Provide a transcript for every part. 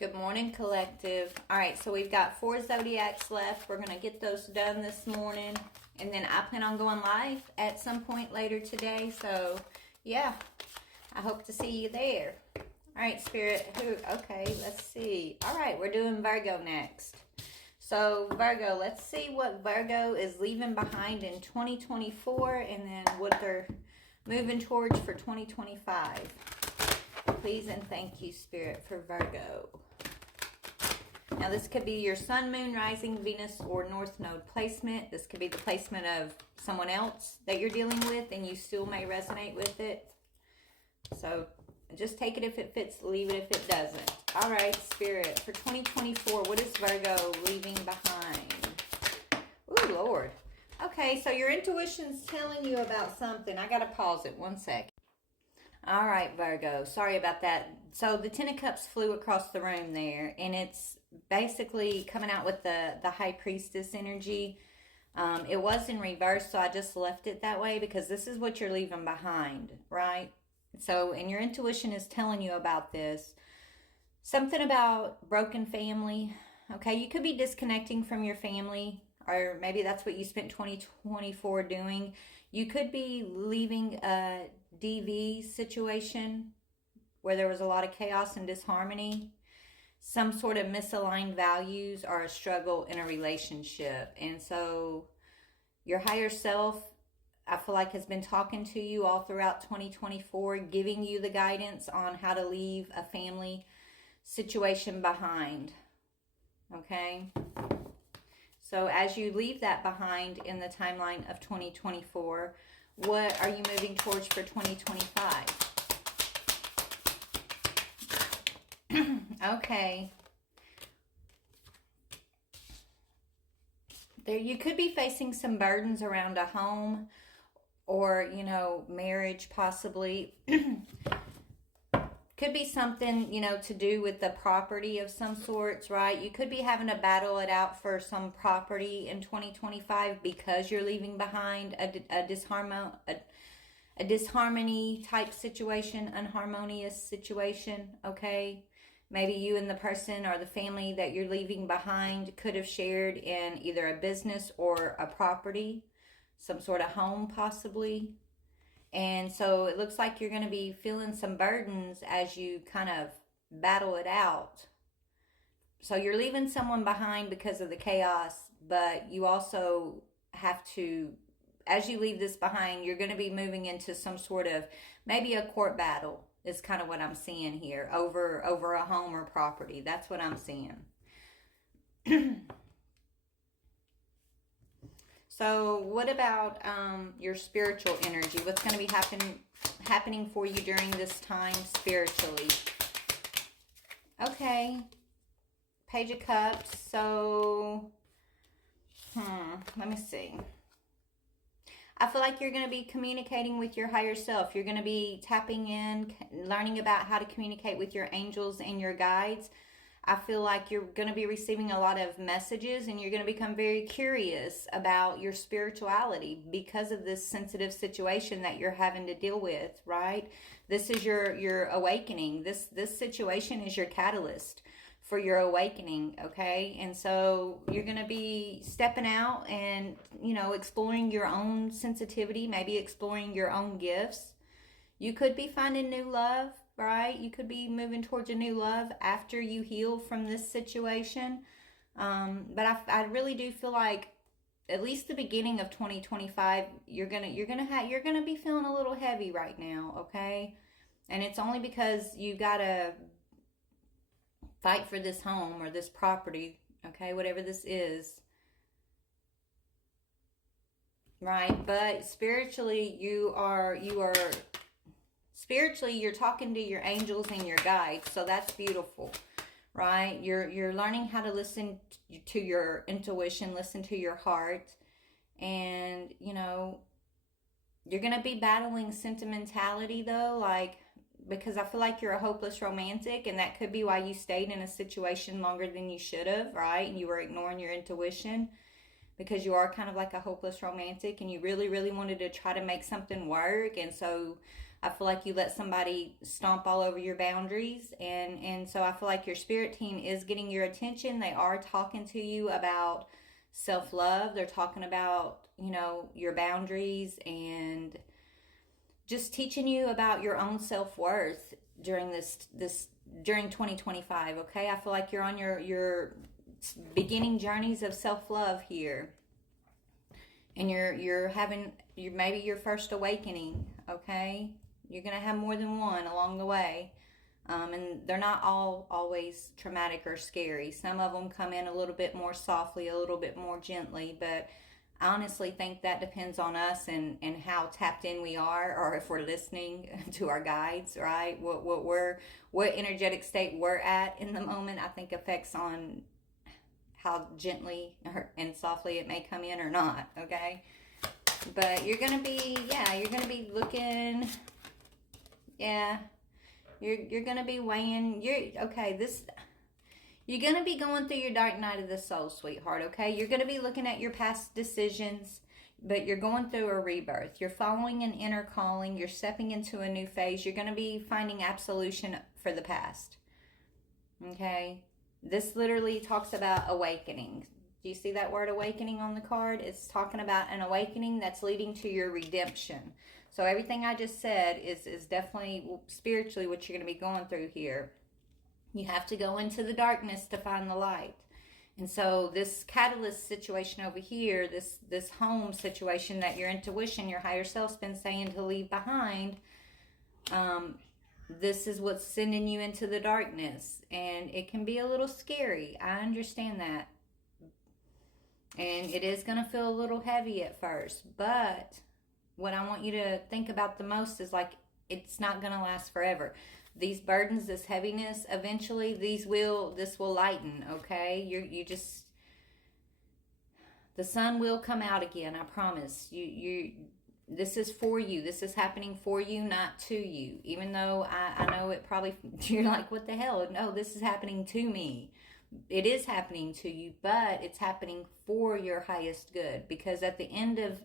Good morning, collective. All right, so we've got 4 zodiacs left. We're going to get those done this morning. And then I plan on going live at some point later today. So, yeah, I hope to see you there. All right, Spirit. Okay, let's see. All right, we're doing Virgo next. So, Virgo, let's see what Virgo is leaving behind in 2024 and then what they're moving towards for 2025. Please and thank you, Spirit, for Virgo. Now, this could be your Sun, Moon, Rising, Venus, or North Node placement. This could be the placement of someone else that you're dealing with, and you still may resonate with it. So, just take it if it fits, leave it if it doesn't. All right, Spirit, for 2024, what is Virgo leaving behind? Ooh, Lord. Okay, so your intuition's telling you about something. I got to pause it 1 second. All right, Virgo. Sorry about that. So the Ten of Cups flew across the room there, and it's basically coming out with the High Priestess energy. It was in reverse, so I just left it that way because this is what you're leaving behind, right? So, and your intuition is telling you about this. Something about broken family. Okay, you could be disconnecting from your family, or maybe that's what you spent 2024 doing. You could be leaving a DV situation where there was a lot of chaos and disharmony, some sort of misaligned values, or a struggle in a relationship. And so your higher self, I feel like, has been talking to you all throughout 2024, giving you the guidance on how to leave a family situation behind. Okay? So as you leave that behind in the timeline of 2024, what are you moving towards for 2025? Okay. There, you could be facing some burdens around a home or, marriage possibly. Could be something, to do with the property of some sorts, right? You could be having to battle it out for some property in 2025 because you're leaving behind a disharmony type situation, unharmonious situation, okay? Maybe you and the person or the family that you're leaving behind could have shared in either a business or a property, some sort of home possibly. And so it looks like you're going to be feeling some burdens as you kind of battle it out. So you're leaving someone behind because of the chaos, but you also have to, as you leave this behind, you're going to be moving into some sort of, maybe a court battle is kind of what I'm seeing here, over a home or property. That's what I'm seeing. So what about your spiritual energy? What's going to be happening for you during this time spiritually? Okay. Page of Cups. So, let me see. I feel like you're going to be communicating with your higher self. You're going to be tapping in, learning about how to communicate with your angels and your guides. I feel like you're going to be receiving a lot of messages, and you're going to become very curious about your spirituality because of this sensitive situation that you're having to deal with, right? This is your awakening. This situation is your catalyst for your awakening, okay? And so you're going to be stepping out and, exploring your own sensitivity, maybe exploring your own gifts. You could be finding new love, right? You could be moving towards a new love after you heal from this situation. But I really do feel like at least the beginning of 2025, you're gonna be feeling a little heavy right now, okay? And it's only because you gotta fight for this home or this property, okay, whatever this is, right? But spiritually, spiritually, you're talking to your angels and your guides, so that's beautiful, right? You're learning how to listen to your intuition, listen to your heart, and you're gonna be battling sentimentality though, because I feel like you're a hopeless romantic, and that could be why you stayed in a situation longer than you should have, right? And you were ignoring your intuition because you are kind of like a hopeless romantic, and you really, really wanted to try to make something work. And so I feel like you let somebody stomp all over your boundaries, and so I feel like your spirit team is getting your attention. They are talking to you about self-love. They're talking about, your boundaries, and just teaching you about your own self-worth during during 2025. Okay, I feel like you're on your beginning journeys of self-love here, and you're having maybe your first awakening. Okay, you're gonna have more than one along the way, and they're not all always traumatic or scary. Some of them come in a little bit more softly, a little bit more gently, but I honestly think that depends on us and how tapped in we are, or if we're listening to our guides, right? What energetic state we're at in the moment, I think affects on how gently and softly it may come in or not, okay? But you're gonna be looking, you're gonna be weighing, you're going to be going through your dark night of the soul, sweetheart, okay? You're going to be looking at your past decisions, but you're going through a rebirth. You're following an inner calling. You're stepping into a new phase. You're going to be finding absolution for the past, okay? This literally talks about awakening. Do you see that word awakening on the card? It's talking about an awakening that's leading to your redemption. So everything I just said is definitely spiritually what you're going to be going through here. You have to go into the darkness to find the light. And so this catalyst situation over here, this home situation that your intuition, your higher self's been saying to leave behind, this is what's sending you into the darkness. And it can be a little scary. I understand that. And it is going to feel a little heavy at first. But what I want you to think about the most is like, it's not going to last forever. These burdens, this heaviness, eventually this will lighten, okay? You just, the sun will come out again, I promise. This is for you. This is happening for you, not to you. Even though I know it probably, you're like, what the hell? No, this is happening to me. It is happening to you, but it's happening for your highest good. Because at the end of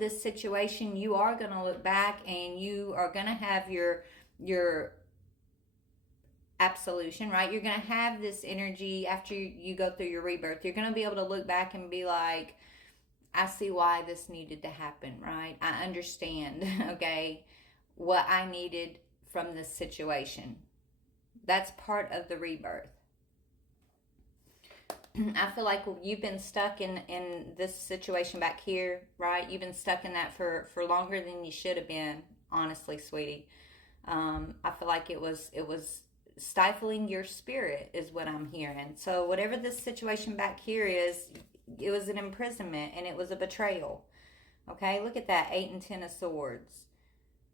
this situation, you are going to look back and you are going to have your absolution, right? You're going to have this energy after you go through your rebirth. You're going to be able to look back and be like, I see why this needed to happen, right? I understand, okay, what I needed from this situation. That's part of the rebirth. I feel like you've been stuck in this situation back here, right? You've been stuck in that for longer than you should have been, honestly, sweetie. I feel like it was stifling your spirit is what I'm hearing. So whatever this situation back here is, it was an imprisonment and it was a betrayal. Okay, look at that, 8 and 10 of Swords.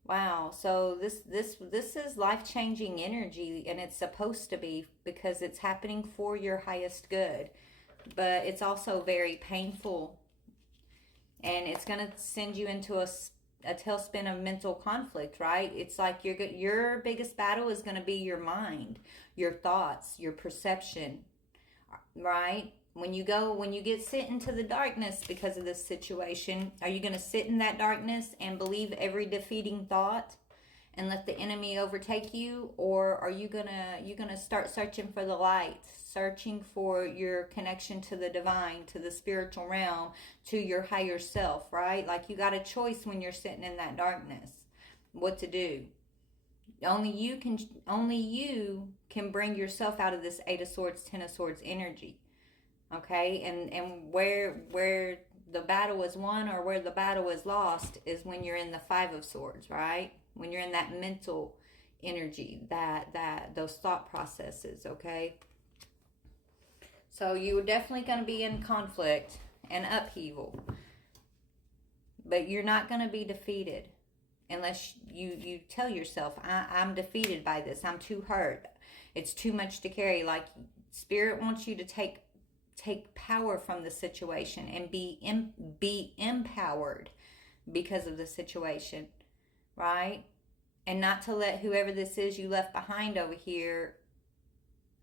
Wow, so this is life-changing energy, and it's supposed to be because it's happening for your highest good. But it's also very painful, and it's going to send you into a tailspin of mental conflict, right? It's like your biggest battle is going to be your mind, your thoughts, your perception, right? When you get sit into the darkness because of this situation, are you going to sit in that darkness and believe every defeating thought and let the enemy overtake you? Or are you going to start searching for the light, searching for your connection to the divine, to the spiritual realm, to your higher self, right? Like you got a choice when you're sitting in that darkness, what to do. Only you can bring yourself out of this 8 of Swords, 10 of Swords energy. Okay, and where the battle is won or where the battle is lost is when you're in the 5 of Swords, right? When you're in that mental energy, that those thought processes, okay? So you're definitely going to be in conflict and upheaval, but you're not going to be defeated unless you tell yourself, I'm defeated by this. I'm too hurt. It's too much to carry. Like Spirit wants you to take power from the situation and be empowered because of the situation, right? And not to let whoever this is you left behind over here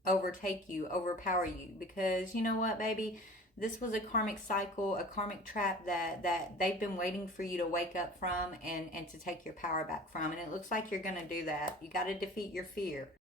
overtake you, overpower you. Because you know what, baby? this was a karmic cycle, a karmic trap that they've been waiting for you to wake up from and to take your power back from. And it looks like you're going to do that. You got to defeat your fear.